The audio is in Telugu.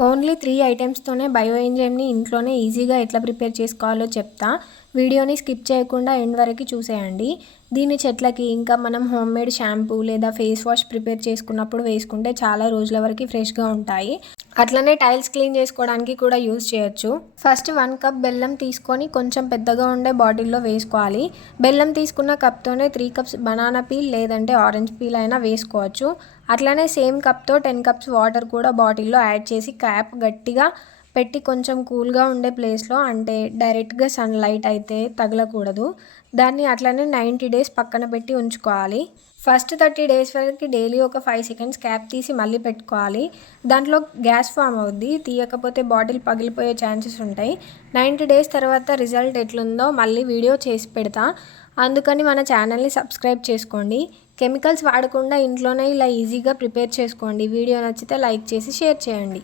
ఓన్లీ 3 ఐటెమ్స్తోనే బయో ఎంజైమ్‌ని ఇంట్లోనే ఈజీగా ఎట్లా ప్రిపేర్ చేసుకోవాలో చెప్తా. వీడియోని స్కిప్ చేయకుండా ఎండ్ వరకు చూసేయండి. దీన్ని చెట్లకి, ఇంకా మనం హోమ్‌మేడ్ షాంపూ లేదా ఫేస్ వాష్ ప్రిపేర్ చేసుకున్నప్పుడు వేసుకుంటే చాలా రోజుల వరకు ఫ్రెష్‌గా ఉంటాయి. అట్లనే టైల్స్ క్లీన్ చేసుకోవడానికి కూడా యూజ్ చేయొచ్చు. ఫస్ట్ 1 కప్ బెల్లం తీసుకొని కొంచెం పెద్దగా ఉండే బాటిల్‌లో వేసుకోవాలి. బెల్లం తీసుకున్న కప్‌తోనే 3 కప్స్ బనానా పీల్ లేదంటే ఆరెంజ్ పీల్ అయినా వేసుకోవచ్చు. అట్లనే సేమ్ కప్‌తో 10 కప్స్ వాటర్ కూడా బాటిల్‌లో యాడ్ చేసి క్యాప్ గట్టిగా పెట్టి కొంచెం కూల్‌గా ఉండే ప్లేస్‌లో, అంటే డైరెక్ట్‌గా సన్‌లైట్ అయితే తగలకూడదు. దాన్ని అట్లనే 90 డేస్ పక్కన పెట్టి ఉంచుకోవాలి. ఫస్ట్ 30 డేస్ వరకు డైలీ ఒక 5 సెకండ్స్ క్యాప్ తీసి మళ్ళీ పెట్టుకోవాలి. దాంట్లో గ్యాస్ ఫామ్ అవుద్ది. తీయకపోతే బాటిల్ పగిలిపోయే ఛాన్సెస్ ఉంటాయి. 90 డేస్ తర్వాత రిజల్ట్ ఎట్లుందో మళ్ళీ వీడియో చేసి పెడతా. అందుకని మన ఛానల్ని సబ్స్క్రైబ్ చేసుకోండి. కెమికల్స్ వాడకుండా ఇంట్లోనే ఇలా ఈజీగా ప్రిపేర్ చేసుకోండి. వీడియో నచ్చితే లైక్ చేసి షేర్ చేయండి.